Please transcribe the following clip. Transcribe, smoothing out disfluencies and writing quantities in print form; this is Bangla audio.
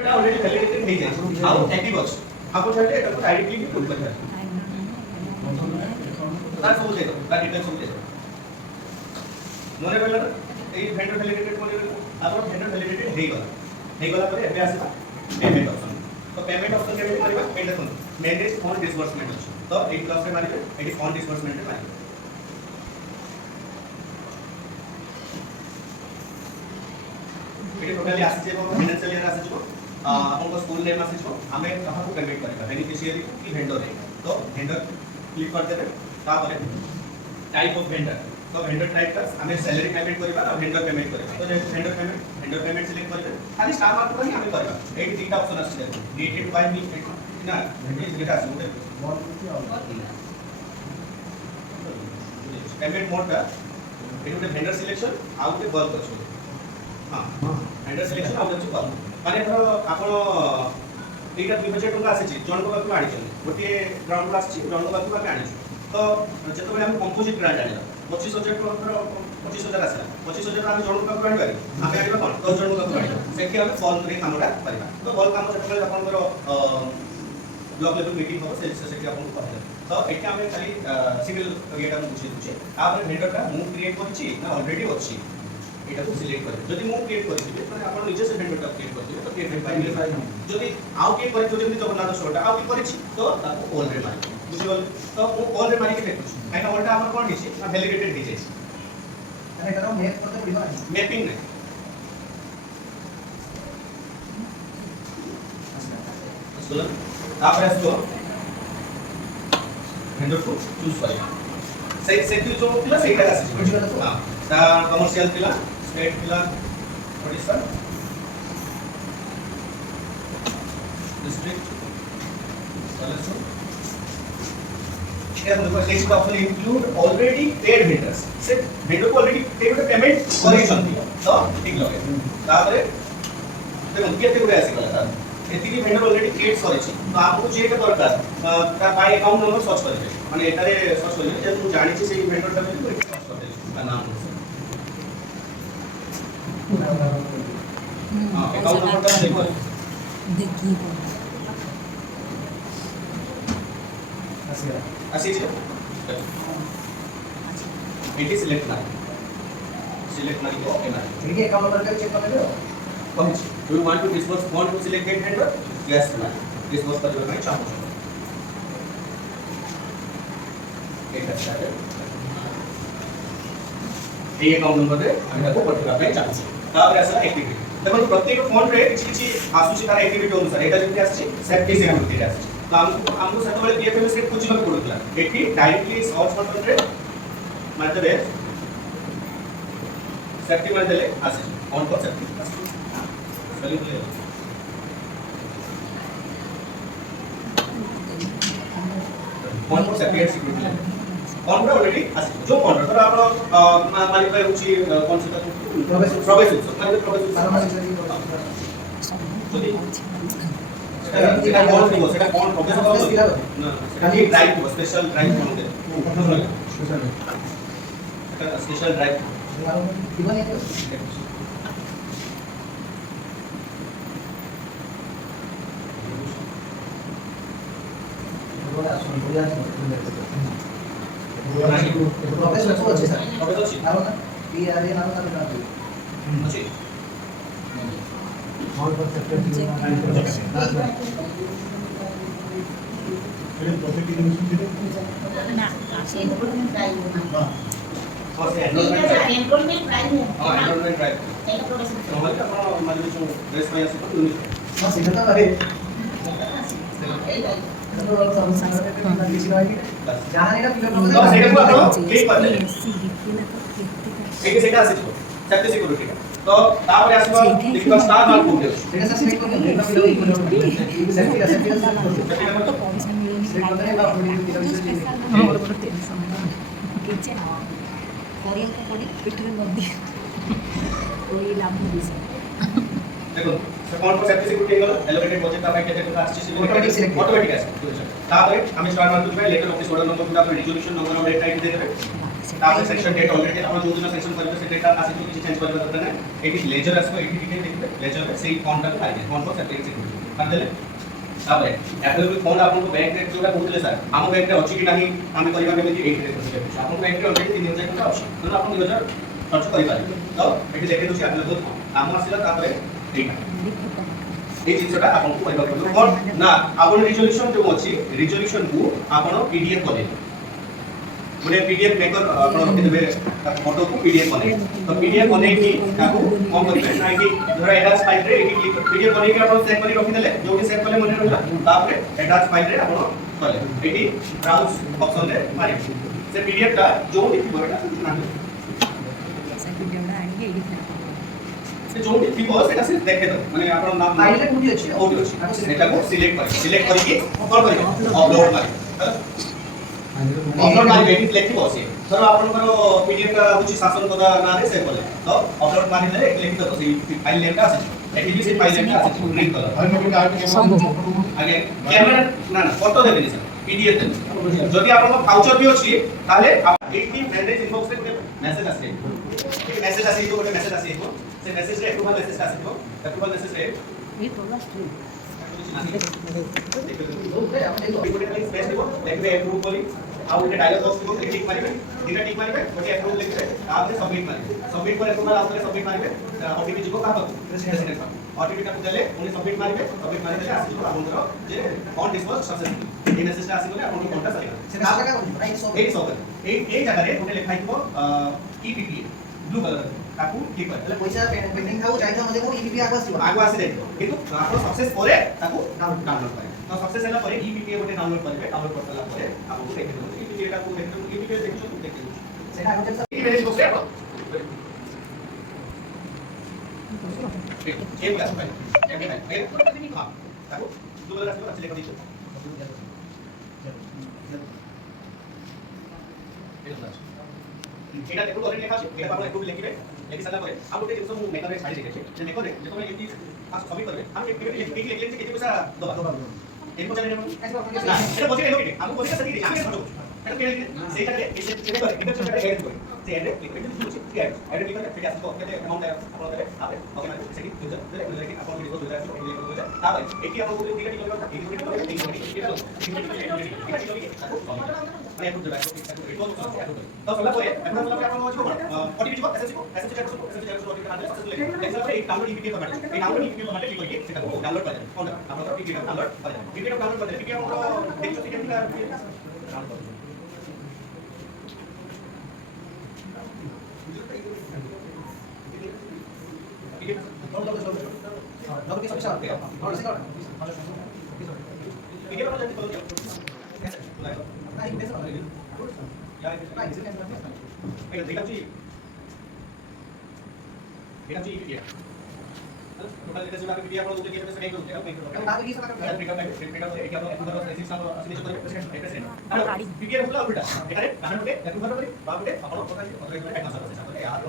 এটা অলরেডি ভ্যালিডেটেড হয়ে যায় আউ অ্যাক্টিভ আছে আপন চাইলে এটা को ডাইরেক্টলি भी পুল करते हैं তার সব দেই তার ডিটেইলস সব দেই মনে পড়ল না এই ভেন্ডর ভ্যালিডেটেড মনে পড়ল আপন ভেন্ডর ভ্যালিডেটেড ହେଇଗଲା ପରେ ଏବେ ଆସିବା পেমেন্ট অপশন তো পেমেন্ট অপশন কেମିତି କରିବା এই দেখুন ম্যানেজ ফন্ড ডিসবর্সমেন্ট ଅଛି তো এই ক্লাস ରେ মারিবে এটি ফন্ড ডিসবর্সমেন্ট ରେ মারিবে ଏଠି ଟୋଟାଲି ଆସିଛି ଏବଂ ଫାଇନାନ୍ସିଆଲ ଇୟର ଆସିଯିବ ଆପଣଙ୍କ ସ୍କୁଲ ନେମ୍ ଆସିଯିବ ଆମେ କାହାକୁ ପେମେଣ୍ଟ କରିବା ବେନିଫିସିଆରୀ କି ଭେଣ୍ଡର ତ ଭେଣ୍ଡର କ୍ଲିକ୍ କରିଦେବେ ତାପରେ टाइप ऑफ वेंडर तो वेंडर टाइप का हमें सैलरी पेमेंट करबा और वेंडर पेमेंट करबा तो जैसे वेंडर पेमेंट सिलेक्ट करबे खाली स्टार मार्क पर ही हमें करबा एटी तीनटा ऑप्शन आछे देखो क्रिएटेड बाय मी ना एटा आछे पेमेंट मोड का एटा वेंडर सिलेक्शन आउ के वर्क अछि हां वेंडर सिलेक्शन आउ अछि वर्क माने धर आपण एटा 2000 टका आछे जन को बाकी आडी छन गोटे ग्राउंड को आछे जन को बाकी आडी तो जेतबे हम कंपोजिट ग्रांट आनिला 25000 टका 25000 आसला 25000 हम जण का ग्रांट करी हम आनिबा कोन 10 जण का ग्रांट सेठी हम फॉर्म रे कामडा परिबा तो बल काम जेतबे आपनकर ब्लॉक लेवल मीटिंग हो सेठी आपन को कहले तो एटा हम खाली सिंगल एटा बुझी दुचे आपन वेंडर का मु क्रिएट करछि ना ऑलरेडी अछि एटा को सिलेक्ट कर जदि मु क्रिएट करछि माने आपन निजे से वेंडर का क्रिएट करछि तो क्रिएट पाइले जदि आउ के करि जदि जगन्नाथ शोटा आउ के करछि तो ताको ऑल रे मारि बुझिगल तो वो ऑल रे मारि के देखछ काइना ओल्टा हमर कोन हिछि ना वैलिडेटेड हिछि अरे करो मैप करते पड़िबा मैपिंग नै असला तापर आसो वेंडर को चूज करिया सेठी जो थिला सेटा आसी बुझिगल तो हां ता कमर्शियल थिला स्टेट थिला Odisha district Baleshwar next option include already paid vendors से vendor को already paid payment करि छथि तो ठीक लगे तापर देखो केते गुडे आसी गला तार एति की vendor already paid करि छी तो आपको जेटा दरकार ता बाय अकाउंट नंबर सर्च करिवे माने एटारे सर्च करिवे जे तू जानि छी सेही vendor ता सर्च करिवे ता नाम हां अकाउंट नंबर ता देखो देखी आसी छे एटी सिलेक्ट मारी ओके मारी ठीक है अकाउंट नंबर का चेक कर लेबो कौन do you want to disburse want to select get vendor yes मारी डिस्बर्स करबे मैं चाहू एक अच्छा है ये अकाउंट नंबर रे हम को पठिबा पे चाहू तापर ऐसा एक्टिविटी देखो प्रत्येक फोन रे किछि आसुची तार एक्टिविटी अनुसार एटा जति आछि सेफ्टी सिक्योरिटी आछि तो हमको सेतबेले पीएफएम सेट खोजिबा पड़ुतला एठी डायरेक्टली सर्च बटन रे मारदेबे सेफ्टी मारदेले आसे ऑन कर सेफ्टी चली बोले ऑन कर सेफ्टी एंड सिक्योरिटी ऑन पर ऑलरेडी आसे जो ऑन तर आपण मालिक भाई होची कोन से प्रवेश माने प्रवेश যদি সেটা কোন দিব সেটা কোন প্রফেসর হবে না সেটা কি ড্রাইভ হবে স্পেশাল ড্রাইভ হবে স্পেশাল এটা স্পেশাল ড্রাইভ দিবা না বলা শুন বলা প্রফেসর তো আছে স্যার প্রফেসর আছে আর না এই আরে নাম না আছে और पर सेक्टर ना एनरोलमेंट ड्राइव ना और से एनरोलमेंट ड्राइव हां एनरोलमेंट ड्राइव एका प्रोसेस नॉर्मल का आपण माने जो ड्रेस में आसे तो हां सेटा तो अरे जहां एटा फिलअप कर सेटा को आपण क्लिक कर दे एक सेटा आसे सेफ्टी सिक्योरिटी का तो तापर आसबा देखो स्टार मार्क हो गयो सेटा से सिलेक्ट कर लेना सेफ्टी तो पॉइंट्स में मिलने सिलेक्ट करने बा और बड़ते किचे कोरियन का पड़ी पिटरे नदी कोई लाभ नहीं देखो अकाउंट पर सेफ्टी सिक्योरिटी गलो एलोकेटेड बजेट का केते को आछि ऑटोमेटिक आछि तापर हम स्टार मार्क पे लेटर ऑफिस ऑर्डर नंबर को तापर रिजोल्यूशन नंबर और डेट दे देबे तापर सेक्शन डेट ऑलरेडी आपण जो दिन सेक्शन करबे से डेटा आसी तो किछि चेंज करबे दरकार नै एटी लेजर आसबो एटी डिटेल देखबे लेजर रे सेही फॉन्ट टा आइ फॉन्ट को सेट एग्जिक्यूट कर देले तापर अवेलेबल फोन आपन को बैंक रेट जोटा कहउतले सर हम बैंक रे अछि कि नाही हम करबा केमिति एटी रेट करबे आपन बैंक रे ऑलरेडी 3000 टका अछि तो आपन 2000 खर्च करि पारे तो एटी देखे दोसी अवेलेबल काम आसीला तापर एटा এই জিনিসটা আপন কো করিবা পড়িব কোন না আপন রিজোলিউশন जो अछि রিজোলিউশন को আপন पीडीएफ करे गोटे पीडीएफ मेकर आपण रखि देबे फोटो को पीडीएफ बने तो पीडीएफ बने की ताको कम करिबे ना कि धरा एडास फाइल रे एटी क्लिक पीडीएफ बने की आपण सेव करी रखि देले जोटी सेव करले मने रहला तापर एडास फाइल रे आपण करले एटी ब्राउज ऑप्शन रे मारि से पीडीएफ टा जो देखि बरटा ना से पीडीएफ टा आनी एडी से जो देखि बस एटा से देखे दो माने आपण नाम फाइल रे कोठी अछि एटा को सिलेक्ट करिके कोन करिके अपलोड मारि अपलोड मारि एटी लेखि बसे धर आपनकर पीडीएफ का होची शासन पदा ना रे सेव करले तो अपलोड मारि ले एक लेखि दो से फाइल नेम का आसे एटी भी से फाइल नेम का आसे प्रिंट कलर आगे कैमरा ना ना फोटो देबे सर पीडीएफ देबे जदि आपन वाउचर भी अछि ताले एटी मैनेज इनबॉक्स रे मेसेज आसे एक मेसेज आसे तो गोटे मेसेज आसे से मेसेज रे अप्रूवल मेसेज आसे तो अप्रूवल मेसेज रे ये प्रोग्राम स्ट्रीम एप्रूव करी आ उठे डायलॉग बॉक्स को टिक मारिबे दिना टिक मारिबे गोटे अप्रूव लिखबे तापर सबमिट मारिबे सबमिट पर अप्रूवल आउतले सबमिट मारिबे ओटीपी जिको का पाबो प्रेसिडेंट का ओटीपी का देले उनी सबमिट मारिबे सबमिट मारि देले आसी आपनकर जे फंड डिस्बर्स सक्सेसफुल ए मेसेज आसी गले आपन कोनटा सरिला से जगह ए सब ए जगह रे गोटे लिखा हिबो ईपीपी ब्लू कलर ताकू क्लिक कर એટલે પૈસા પેન્ડિંગ થાઉ ચાઈતો મને કો ઈપીપી આગળ ଆସିବ आगो आसी देखो किंतु आपन सक्सेस करे ताकू डाउनलोड करे तो सक्सेस हैला परे ईपीपी गोटे डाउनलोड करबे डाउनलोड करला परे आपन को देखि दो ईपीपी एटा को देखि दो ईपीपी देखि दो देखि दो સેટા આગળ ई मैनेज बॉक्स रे एक क्लास फाइल हां ताकू दो कलर आसी अच्छे लेकर दीजिए এটা দেখো অলরেডি লেখা আছে এটা আমরা একটু লিখিবে লিখি সারা পরে আর গোটে জিনিস মু মেকরে ছাড়ি দেখেছি যে মেকরে যখন এটি ফার্স্ট কপি করবে আমি একটু লিখি লিখি কেতে পয়সা দবা এই পয়সা নেব না এটা বসে এলো কি আমি বসে সাথে আমি ফটো এটা কে সেইটা এটা করে এটা ছোট এড করে সেই এড ক্লিক করে দিচ্ছি ঠিক আছে এড ক্লিক করে ঠিক আছে তো কেতে অ্যামাউন্ট আপনারা দেবে আপনি ওকে মানে সেটি ইউজার দেবে লিখি আপনারা ভিডিও দুইটা আছে এই লিখে দুইটা তারপর এটি আপনারা দুটো দিকে ক্লিক করবেন এই দুটো এই দুটো মানে একটু দেবে तो सला परे आपण सला आपण वाचो ओटीपी जिवो एसएससी को जाको ओटीपी काढले सक्सेसफुल एक्सेल पर एक डाउनलोड ईपीपी फॉर्मेट ए डाउनलोड ईपीपी फॉर्मेट क्लिक करिके सेटा को डाउनलोड कर देबे कोन आपण तो ईपीपी डाउनलोड कर देबे ईपीपी डाउनलोड कर देबे ईपीपी हमरो देखो केमति का डाउनलोड कर लोग के सब सब और से कर ईपीपी पर जल्दी खोलो नहीं बेस नहीं এটা দেখাচ্ছি এটা হচ্ছে ইপিডিএফ টোটাল এটা যেটা পিডিএফ আমরা দুটো কেটে সেটাই করতে হবে हम बात की सब कर পিডিএফ এটা আমরা একটু ধরো রেজিস্ট্রেশন সিলেক্ট করে প্রেসিডেন্ট আমরা পিডিএফ হলো উল্টা এখানে ডাউনলোড করে একটু ধরো বাবুতে আপনারা কোথায় অথরাইজ করে একটা আছে আর